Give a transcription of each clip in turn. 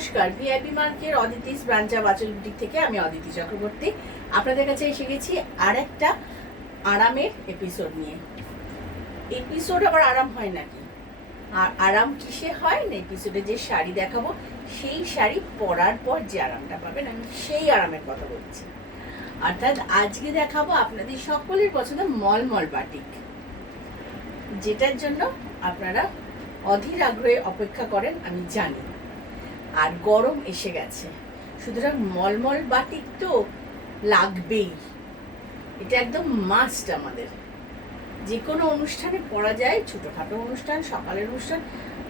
নমস্কার, VIP market Aditi's branch আঁচল boutique থেকে আমি অদিতি চক্রবর্তী আপনাদের কাছে এসে গেছি আর একটা আরামের এপিসোড নিয়ে। এপিসোড আবার আরাম হয় নাকি? আর আরাম কিসে হয় না, এপিসোডে যে শাড়ি দেখাবো সেই শাড়ি পরার পর যে আরামটা পাবেন আমি সেই আরামের কথা বলছি। অর্থাৎ আজকে দেখাবো আপনাদের সকলের পছন্দ মলমল বাটিক, যেটার জন্য আপনারা অধীর আগ্রহে অপেক্ষা করেন আমি জানি। আর গরম এসে গেছে, সুতরাং মলমল বাটিক তো লাগবেই, এটা একদম মাস্ট। আমাদের যে কোনো অনুষ্ঠানে পরা যায়, ছোটোখাটো অনুষ্ঠান, সকালের অনুষ্ঠান,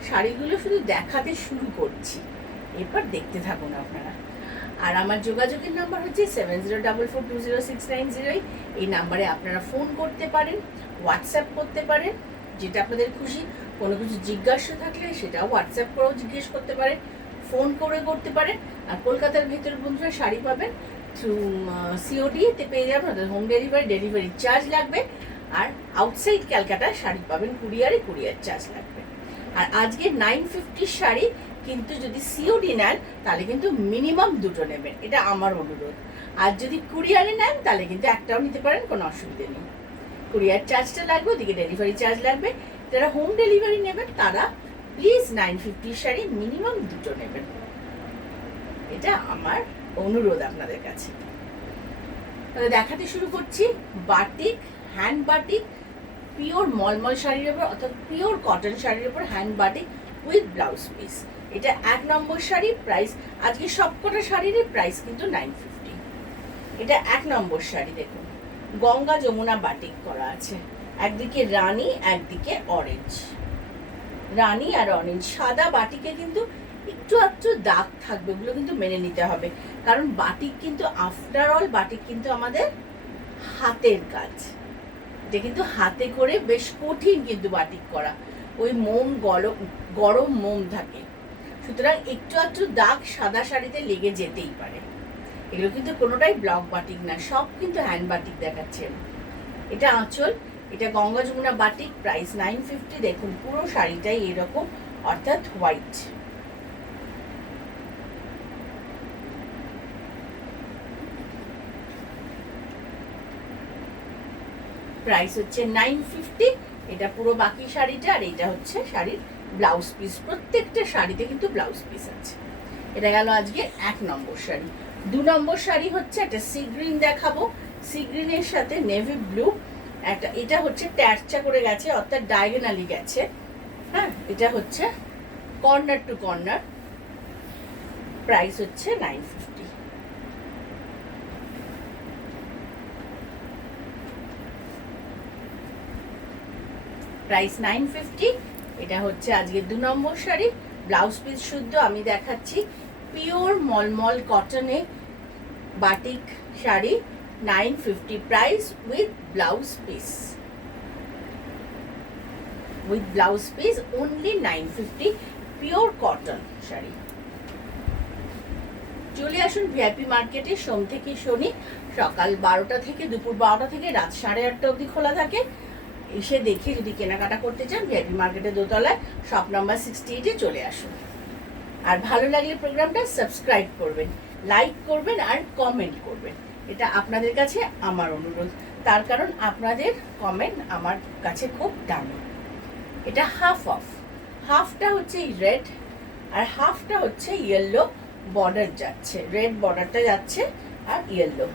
শাড়িগুলো শুধু দেখাতে শুরু করছি, এরপর দেখতে থাকুন আপনারা। আর আমার যোগাযোগের নাম্বার হচ্ছে 7044206908। এই নাম্বারে আপনারা ফোন করতে পারেন, হোয়াটসঅ্যাপ করতে পারেন, যেটা আপনাদের খুশি। কোনো কিছু জিজ্ঞাসা থাকলে সেটাও হোয়াটসঅ্যাপ করেও জিজ্ঞেস করতে পারেন, ফোন করে করতে পারেন। আর কলকাতার ভেতরে বন্ধুরা শাড়ি পাবেন থ্রু সিওডিতে পেয়ে যাবেন, হোম ডেলিভারি চার্জ লাগবে। আর আউটসাইড ক্যালকাটা শাড়ি পাবেন কুরিয়ার চার্জ লাগবে। আর আজকে 950 শাড়ি কিন্তু যদি সিওডি নেন তাহলে কিন্তু মিনিমাম দুটো নেবেন, এটা আমার অনুরোধ। আর যদি কুরিয়ারে নেন তাহলে কিন্তু একটাও নিতে পারেন, কোনো অসুবিধে নেই। কুরিয়ার চার্জটা লাগবে, ওদিকে ডেলিভারি চার্জ লাগবে। যারা হোম ডেলিভারি নেবেন তারা প্লিজ 950 শাড়ি মিনিমাম দুটো নেবেন, এটা আমার অনুরোধ আপনাদের কাছে। তাহলে দেখাতে শুরু করছি। বাটিক, হ্যান্ড বাটিক, পিওর মলমল শাড়ির ওপর অর্থাৎ পিওর কটন শাড়ির ওপর hand batik with blouse piece. এটা 1 নম্বর শাড়ি। প্রাইস আজকে সবকটা শাড়ির প্রাইস কিন্তু 950। এটা 1 নম্বর শাড়ি। দেখুন গঙ্গা যমুনা বাটিক করা আছে, একদিকে রানী একদিকে অরেঞ্জ। রানী আর অরেঞ্জ সাদা বাটিকে কিন্তু একটু একটু দাগ থাকবে, ওগুলো কিন্তু মেনে নিতে হবে, কারণ বাটিক কিন্তু আফটার অল বাটিক কিন্তু আমাদের হাতের কাজ। এটা কিন্তু হাতে করে বেশ কঠিন কিন্তু বাটিক করা, ওই মোম গরম মোম থাকে, সুতরাং একটু একটু দাগ সাদা শাড়িতে লেগে যেতেই পারে। এগুলো কিন্তু কোনোটাই ব্লক বাটিক না, সব কিন্তু হ্যান্ড বাটিক দেখাচ্ছে। এটা আঁচল, এটা গঙ্গা যমুনা বাটিক, প্রাইস 950। দেখুন পুরো শাড়িটাই এরকম, অর্থাৎ হোয়াইট। প্রাইস হচ্ছে 950। এটা পুরো বাকি শাড়িটা, আর এটা হচ্ছে শাড়ির ব্লাউজ পিস। প্রত্যেকটা শাড়িতে কিন্তু ব্লাউজ পিস আছে। এটা গেল আজকে 1 নম্বর শাড়ি। 2 নম্বর শাড়ি হচ্ছে একটা সি গ্রিন দেখাবো, সি গ্রিনের সাথে নেভি ব্লু একটা। এটা হচ্ছে ট্যারচা করে গেছে, অর্থাৎ ডায়াগোনালি গেছে। হ্যাঁ, এটা হচ্ছে কর্নার টু কর্নার। প্রাইস হচ্ছে 950। প্রাইস 950। এটা হচ্ছে আজকে 2 নম্বর শাড়ি। ব্লাউজ পিস শুদ্ধ আমি দেখাচ্ছি। পিওর মলমল কটনে batik sari 950 price with blouse piece. With blouse piece only 950, pure cotton sari. চলে আসুন ভিআইপি মার্কেটে, সোম থেকে শনি সকাল 12টা থেকে দুপুর 12টা থেকে রাত 8:30 অবধি খোলা থাকে। এসে দেখে যদি কেনাকাটা করতে চান ভিআইপি মার্কেটের দোতলায় শপ নাম্বার 68-এ চলে আসুন। আর ভালো লাগলে প্রোগ্রামটা সাবস্ক্রাইব করবেন, লাইক করবেন আর কমেন্ট করবেন, এটা আপনাদের কাছে আমার অনুরোধ। তার কারণ আপনাদের কমেন্ট আমার কাছে খুব দামি। এটা হাফ অফ, হাফটা হচ্ছে রেড আর হাফটা হচ্ছে ইয়েলো বর্ডার যাচ্ছে, রেড বর্ডারটা যাচ্ছে আর ইয়েলো।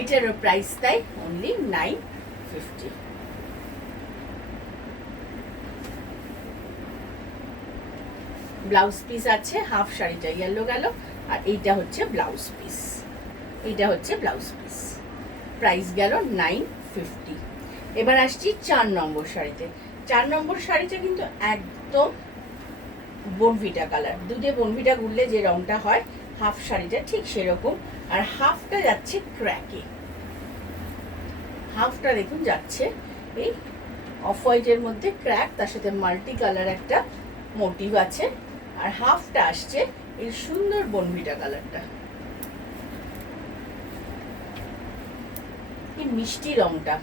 এটারও প্রাইস তাই অনলি 950। ব্লাউজ পিস আছে, হাফ শাড়িটা ইয়েলো গেল, আর এইটা হচ্ছে ব্লাউজ পিস। এইটা হচ্ছে ব্লাউজ পিস, প্রাইস গেল 950। এবার আসছি 4 নম্বর শাড়িতে। 4 নম্বর শাড়িটা কিন্তু একদম বনভিটা কালার, দুধে বনভিটা গুললে যে রংটা হয় হাফ শাড়িটা ঠিক সেরকম। আর হাফটা যাচ্ছে ক্র্যাকে, হাফটা দেখুন যাচ্ছে এই অফ হোয়াইটের মধ্যে ক্র্যাক, তার সাথে মাল্টি কালার একটা মোটিভ আছে। আর হাফটা আসছে এই সুন্দর বনভিটা কালারটা, কি মিষ্টি রংটা।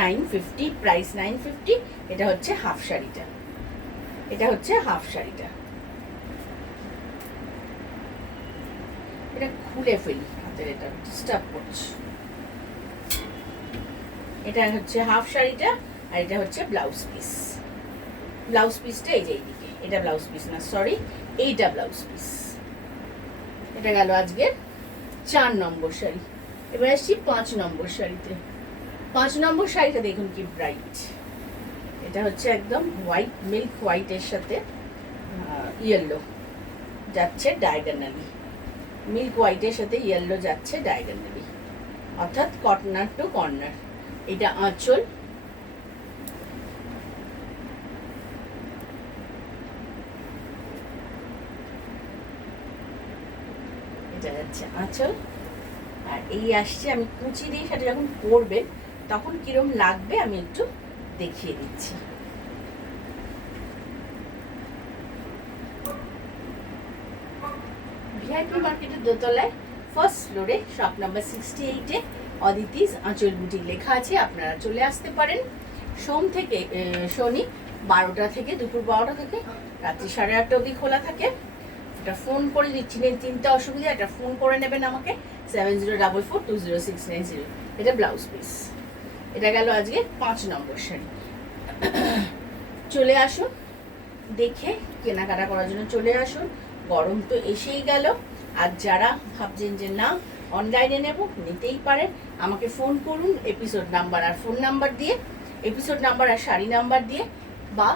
950, প্রাইস 950। এটা হচ্ছে হাফ শাড়িটা, এটা হচ্ছে হাফ শাড়িটা। এটা খুলে ফেলি, হাতের এটা ডিস্টার্ব করছে। এটা হচ্ছে হাফ শাড়িটা, আর এটা হচ্ছে ব্লাউজ পিস। ব্লাউজ পিসটা এই যে এইদিকে, এটা ব্লাউজ পিস না, সরি, এইটা ব্লাউজ পিস। এটা গেল আজকের 4 নম্বর শাড়ি। এবার আসছি 5 নম্বর শাড়িতে। 5 নম্বর শাড়িটা দেখুন কি ব্রাইট। এটা হচ্ছে একদম হোয়াইট, মিল্ক হোয়াইটের সাথে ইয়েলো যাচ্ছে ডায়াগোনালি, মিল্ক হোয়াইটের সাথে ইয়েলো যাচ্ছে ডায়াগোনালি, অর্থাৎ কর্নার টু কর্নার। এটা আঁচল, এটা যাচ্ছে আঁচল। আর এই আসছে, আমি কুচি দিয়ে সেটা যখন পরবেন তখন কিরম লাগবে আমি একটু দেখিয়ে দিচ্ছি। ভিআইপি মার্কেটের দোতলায় ফার্স্ট ফ্লোরে শপ নাম্বার 68-এ অদিতিস আঁচল বুটিক লেখা আছে। আপনারা চলে আসতে পারেন। সোম থেকে শনি 12টা থেকে দুপুর 12টা থেকে রাত্রি 8:30 অবধি খোলা থাকে। এটা ফোন করে দিচ্ছি, চিন্তা অসুবিধা, এটা ফোন করে নেবেন আমাকে 7044200690। এটা ব্লাউজ পিস। এটা গেল আজকে 5 নম্বর শাড়ি। চলে আসুন, দেখে কেনাকাটা করার জন্য চলে আসুন। গরম তো এসেই গেল। আর যারা ভাবছেন যে না অনলাইনে নেব, নিতেই পারেন, আমাকে ফোন করুন এপিসোড নাম্বার আর ফোন নাম্বার দিয়ে, এপিসোড নাম্বার আর শাড়ি নাম্বার দিয়ে, বা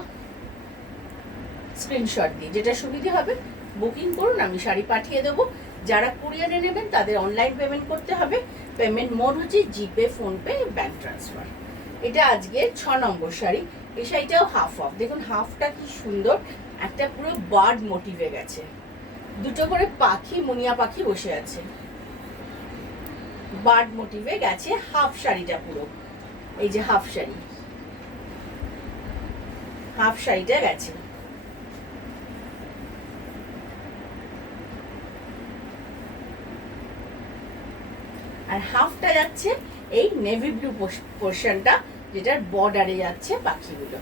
স্ক্রিনশট দিয়ে, যেটা সুবিধা হবে বুকিং করুন, আমি শাড়ি পাঠিয়ে দেবো। যারা কুরিয়ারে নেবেন তাদের অনলাইন পেমেন্ট করতে হবে। পেমেন্ট মোড হচ্ছে জিপে, ফোনপে, ব্যাঙ্ক ট্রান্সফার। এটা আজকে 6 নম্বর শাড়ি। এই শাড়িটাও হাফ অফ, দেখুন হাফটা কি সুন্দর, একটা পুরো বার্ড মোটিভে গেছে, দুটো করে পাখি, মুনিয়া পাখি বসে আছে, বার্ড মোটিভে গেছে হাফ শাড়িটা পুরো। এই যে হাফ শাড়ি, হাফ শাড়িটা গেছে। আর হাফটা যাচ্ছে এই নেভি ব্লু পোর্শনটা, যেটার বর্ডারে যাচ্ছে পাখিগুলো।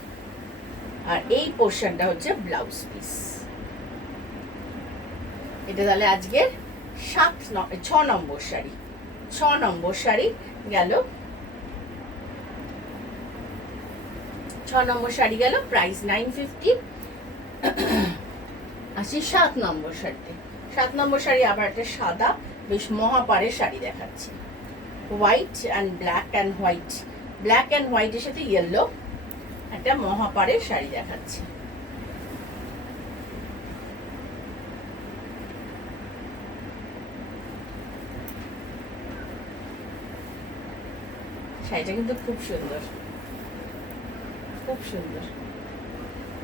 আর এই পোর্শনটা হচ্ছে ব্লাউজ পিস। এটা তাহলে আজকে 6 নম্বর শাড়ি। 6 নম্বর শাড়ি গেল, 6 নম্বর শাড়ি গেল, প্রাইস 950। আসি 7 নম্বর শাড়িতে। 7 নম্বর শাড়ি আবার একটা সাদা বেশ মহাপাড়ের শাড়ি দেখাচ্ছি। White and black and white, black and হোয়াইটের সাথে ইয়েলো, একটা মহাপাড়ের শাড়ি দেখাচ্ছি। শাড়িটা কিন্তু খুব সুন্দর, খুব সুন্দর।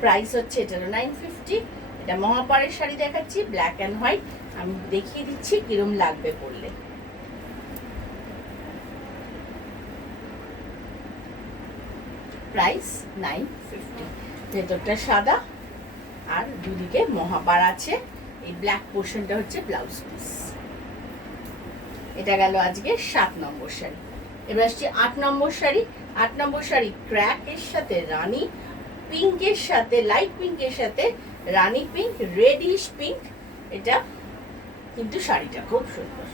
প্রাইস হচ্ছে এটারও 950। এটা মহাপাড়ের শাড়ি দেখাচ্ছি, ব্ল্যাক অ্যান্ড হোয়াইট। আমি দেখিয়ে দিচ্ছি কিরম লাগবে পরলে। প্রাইস 950। ভেতরটা সাদা আর দুদিকে মহাপাড় আছে। এই ব্ল্যাক পোর্শনটা হচ্ছে ব্লাউজ পিস। এটা গেল আজকে 7 নম্বর শাড়ি। এবার আসছি 8 নম্বর শাড়ি। 8 নম্বর শাড়ি ক্র্যাকের সাথে রানী পিঙ্কের সাথে, লাইট পিঙ্কের সাথে রানী পিঙ্ক, রেডিশ পিঙ্ক। এটা কিন্তু শাড়িটা খুব সুন্দর,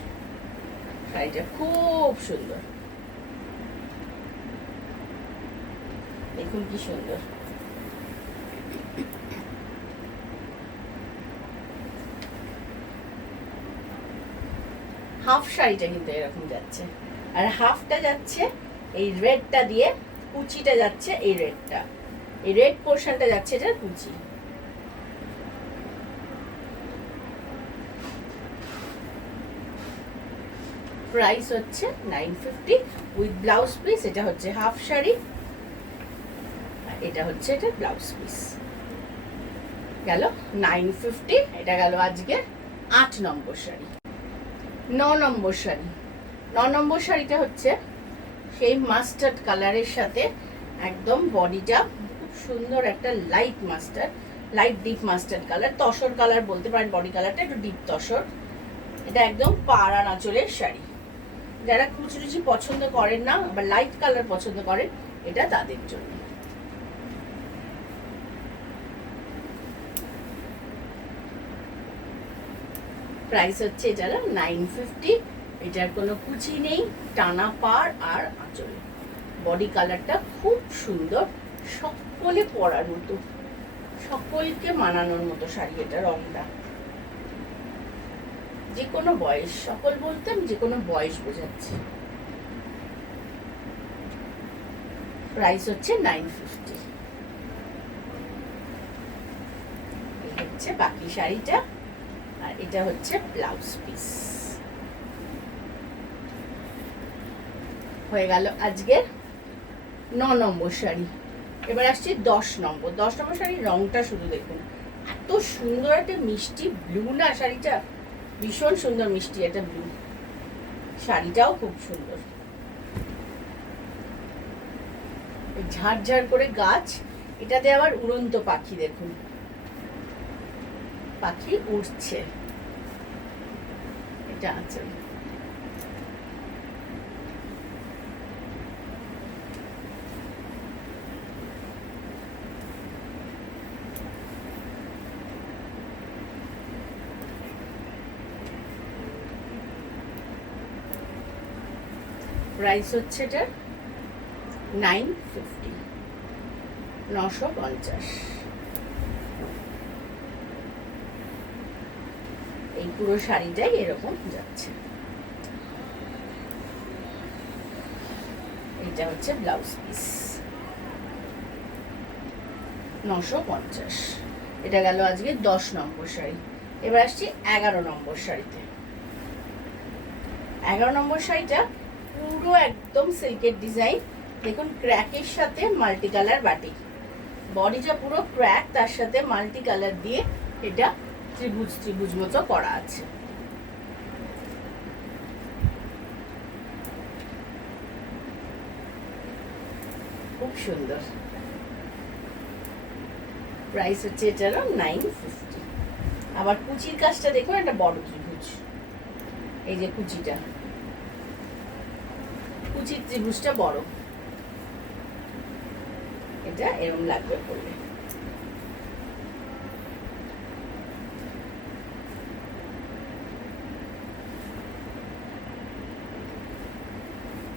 শাড়িটা খুব সুন্দর, দেখুন কি সুন্দর। হাফ শাড়িটা কিন্তু এরকম যাচ্ছে, আর হাফটা যাচ্ছে এই রেডটা দিয়ে, কুচিটা যাচ্ছে এই রেডটা, এই রেড পোর্শনটা যাচ্ছে এটার কুচি। প্রাইস হচ্ছে 950 উইথ ব্লাউজ পিস। এটা হচ্ছে হাফ শাড়ি, এটা হচ্ছে এটা ব্লাউজ পিস। গেল 950। এটা গেল আজকে 8 নম্বর শাড়ি। 9 নম্বর শাড়ি। 9 নম্বর শাড়িটা হচ্ছে সেই মাস্টার্ড কালারের সাথে একদম বডিটা খুব সুন্দর, একটা light mustard, light deep mustard colour, tussar colour বলতে পারেন। বডি কালারটা একটু ডিপ তসর। এটা একদম পাড় আঁচলের শাড়ি। যারা কুচরুচি পছন্দ করেন না বা লাইট কালার পছন্দ করেন এটা তাদের জন্য। প্রাইস হচ্ছে এটার 950। এটার কোনো কুচি নেই, টানা পাড় আর আঁচল। বডি কালারটা খুব সুন্দর, সকলে পরার মতো, সকলকে মানানোর মতো শাড়ি। এটা রংটা যে কোনো বয়স, সকল বলতে আমি যে কোনো বয়স বোঝাচ্ছি। প্রাইস হচ্ছে 950। এই হচ্ছে বাকি শাড়িটা, আর এটা হচ্ছে ব্লাউজ পিস। হয়ে গেল আজকের 9 নম্বর শাড়ি। এবার আসছি 10 নম্বর। 10 নম্বর শাড়ির রংটা শুধু দেখুন, এত সুন্দর একটা মিষ্টি ব্লু না শাড়িটা, ভীষণ সুন্দর মিষ্টি একটা ব্লু। শাড়িটাও খুব সুন্দর, ঝাড়ঝাড় করে গাছ, এটাতে আবার উড়ন্ত পাখি, দেখুন পাখি উড়ছে। এটা আছে প্রাইস হচ্ছে এটার 950, 950। এই পুরো শাড়িটাই এরকম যাচ্ছে। এটা হচ্ছে ব্লাউজ পিস, 950। এটা গেল আজকে 10 নম্বর শাড়ি। এবার আসছি 11 নম্বর শাড়িতে। 11 নম্বর শাড়িটা পুরো একদম সিল্কের ডিজাইন, দেখুন ক্র্যাকের সাথে মাল্টি কালার বাটিক। বডিটা পুরো ক্র্যাক, তার সাথে মাল্টি কালার দিয়ে এটা ত্রিভুজ ত্রিভুজ মতো করা আছে। খুব সুন্দর। প্রাইস হচ্ছে এটারও 950। আবার কুচির কাজটা দেখুন, একটা বড় ত্রিভুজ, এই যে কুচিটা, কুচির ত্রিভুজটা বড়, এটা এরকম লাগবে পড়লে।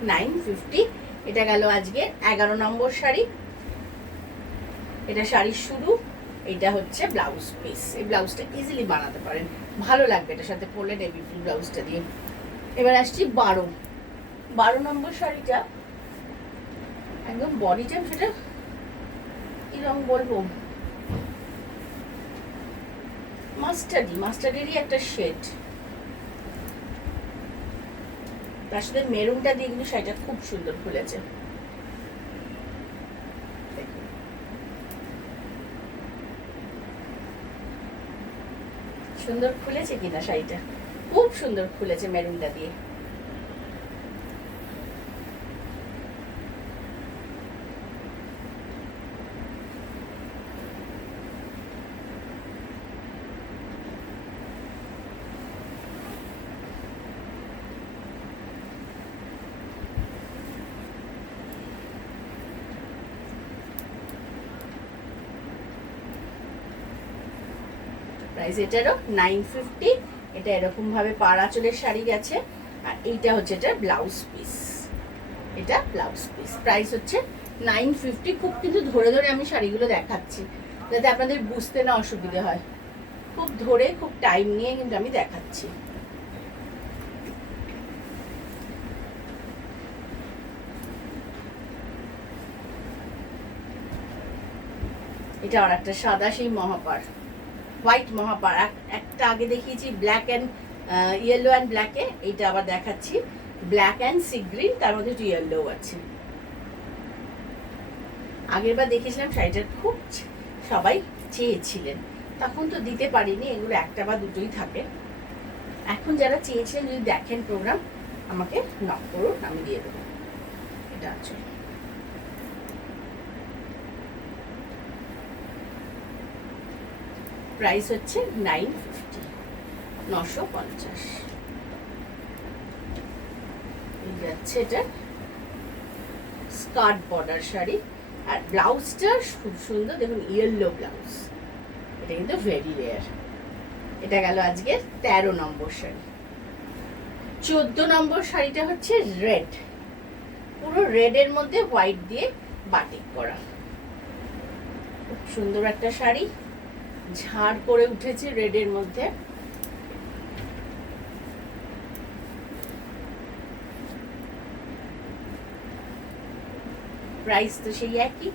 $950। এটা গেল আজকে 11 নম্বর শাড়ি। এটা শাড়ির শুরু, এটা হচ্ছে ব্লাউজ পিস। এই ব্লাউজটা ইজিলি বানাতে পারেন, ভালো লাগবে এটার সাথে পরলে নেভি ব্লু ব্লাউজটা দিয়ে। এবার আসছি 12 নম্বর শাড়িটা। একদম বডিটা সেটা কি রং বলবো, মাস্টার্ডেরই একটা শেড, তার সাথে মেরুনটা দিয়ে কিন্তু শাড়িটা খুব সুন্দর খুলেছে। সুন্দর খুলেছে কিনা শাড়িটা, খুব সুন্দর খুলেছে মেরুনটা দিয়ে। প্রাইস এটারও 950। এটা এরকম ভাবে পাড়া চুলের শাড়ি গেছে, আর এইটা হচ্ছে এটা ব্লাউজ পিস। এটা ব্লাউজ পিস। প্রাইস হচ্ছে 950। খুব কিন্তু ধরে ধরে আমি শাড়িগুলো দেখাচ্ছি যাতে আপনাদের বুঝতে না অসুবিধে হয়, খুব ধরে খুব টাইম নিয়ে কিন্তু আমি দেখাচ্ছি। এটা আর একটা সাদা সেই মহাপাড়, হোয়াইট মহাপাড়। একটা আগে দেখিয়েছি ব্ল্যাক অ্যান্ড ইয়েলো অ্যান্ড ব্ল্যাকে, এইটা আবার দেখাচ্ছি ব্ল্যাক অ্যান্ড সি গ্রিন, তার মধ্যে একটু ইয়েলো আছে। আগের বার দেখেছিলাম শাড়িটার খুব সবাই চেয়েছিলেন, তখন তো দিতে পারিনি, এগুলো একটা বা দুটোই থাকে। এখন যারা চেয়েছিলেন যদি দেখেন প্রোগ্রাম, আমাকে নক করুন, আমি দিয়ে দেবো। এটা আছে। প্রাইস হচ্ছে 950, 950। এই যাচ্ছে এটা কাট বর্ডার শাড়ি। আর ব্লাউজটা খুব সুন্দর, দেখুন ইয়েলো ব্লাউজ, এটা কিন্তু ভেরি রেয়ার। এটা গেল আজকের 13 নম্বর শাড়ি। 14 নম্বর শাড়িটা হচ্ছে রেড, পুরো রেডের মধ্যে হোয়াইট দিয়ে বাটিক করা, খুব সুন্দর একটা শাড়ি, ঝাড় করে উঠেছে রেডের মধ্যে। প্রাইস তো সেই একই,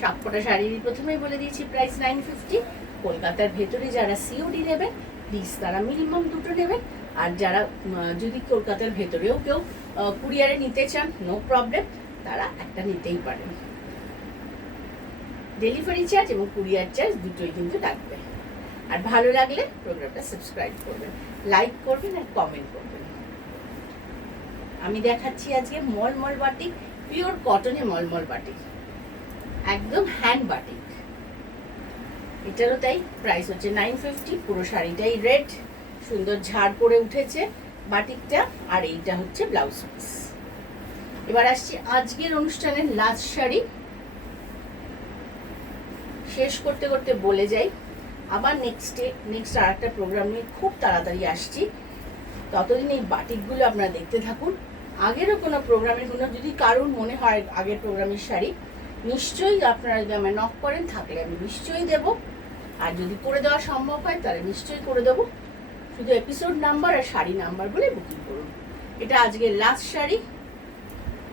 সবকটা শাড়ির প্রথমেই বলে দিয়েছি প্রাইস 950। কলকাতার ভেতরে যারা সিওডি নেবেন প্লিজ তারা মিনিমাম 2টো নেবেন, আর যারা যদি কলকাতার ভেতরেও কেউ কুরিয়ারে নিতে চান নো প্রবলেম, তারা একটা নিতেই পারেন। ডেলিভারি চার্জ এবং কুরিয়ার চার্জ দুটোই কিন্তু লাগবে। আর ভালো লাগলে প্রোগ্রামটা সাবস্ক্রাইব করবেন, লাইক করবেন আর কমেন্ট করবেন। আমি দেখাচ্ছি আজকে মলমল বাটিক, পিওর কটনে মলমল বাটিক, একদম হ্যান্ড বাটিক। এটারও তাই প্রাইস হচ্ছে 950। পুরো শাড়িটাই রেড, সুন্দর ঝাড় করে উঠেছে বাটিকটা, আর এইটা হচ্ছে ব্লাউজ পিস। এবার আসছি আজকের অনুষ্ঠানের লাস্ট শাড়ি। শেষ করতে করতে বলে যাই, আবার নেক্সট আর একটা প্রোগ্রাম নিয়ে খুব তাড়াতাড়ি আসছি। ততদিন এই বাটিকগুলো আপনারা দেখতে থাকুন। আগেরও কোনো প্রোগ্রামের কোনো যদি কারোর মনে হয় আগের প্রোগ্রামের শাড়ি, নিশ্চয়ই আপনারা যদি আমায় নক করেন থাকলে আমি নিশ্চয়ই দেব, আর যদি করে দেওয়া সম্ভব হয় তাহলে নিশ্চয়ই করে দেবো। শুধু এপিসোড নাম্বার আর শাড়ি নাম্বার বলে বুকিং করুন। এটা আজকের লাস্ট শাড়ি,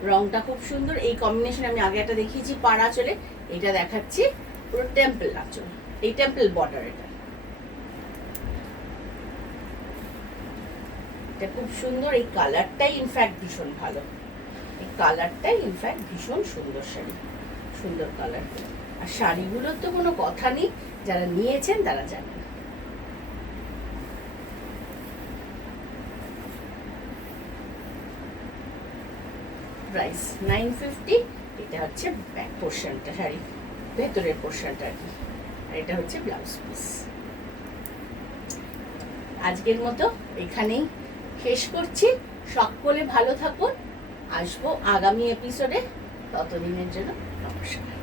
রংটা খুব সুন্দর। এই কম্বিনেশন আমি আগে একটা দেখিয়েছি পাড় আঁচলে, এটা দেখাচ্ছি পুরো টেম্পল আঁচল, এই টেম্পল বর্ডার। এটা খুব সুন্দর, এই কালারটাই ইনফ্যাক্ট ভীষণ ভালো, এই কালারটাই ইনফ্যাক্ট ভীষণ সুন্দর শাড়ি, সুন্দর কালার। আর শাড়িগুলোর তো কোনো কথা নেই, যারা নিয়েছেন তারা জানেন। প্রাইস 950। এটা হচ্ছে ব্যাক পোর্শনটা, শাড়ি ভেতরের পোর্শনটা আর কি, আর এটা হচ্ছে ব্লাউজ পিস। আজকের মতো এখানেই শেষ করছি। সকলে ভালো থাকুন, আসবো আগামী এপিসোডে। ততদিনের জন্য নমস্কার।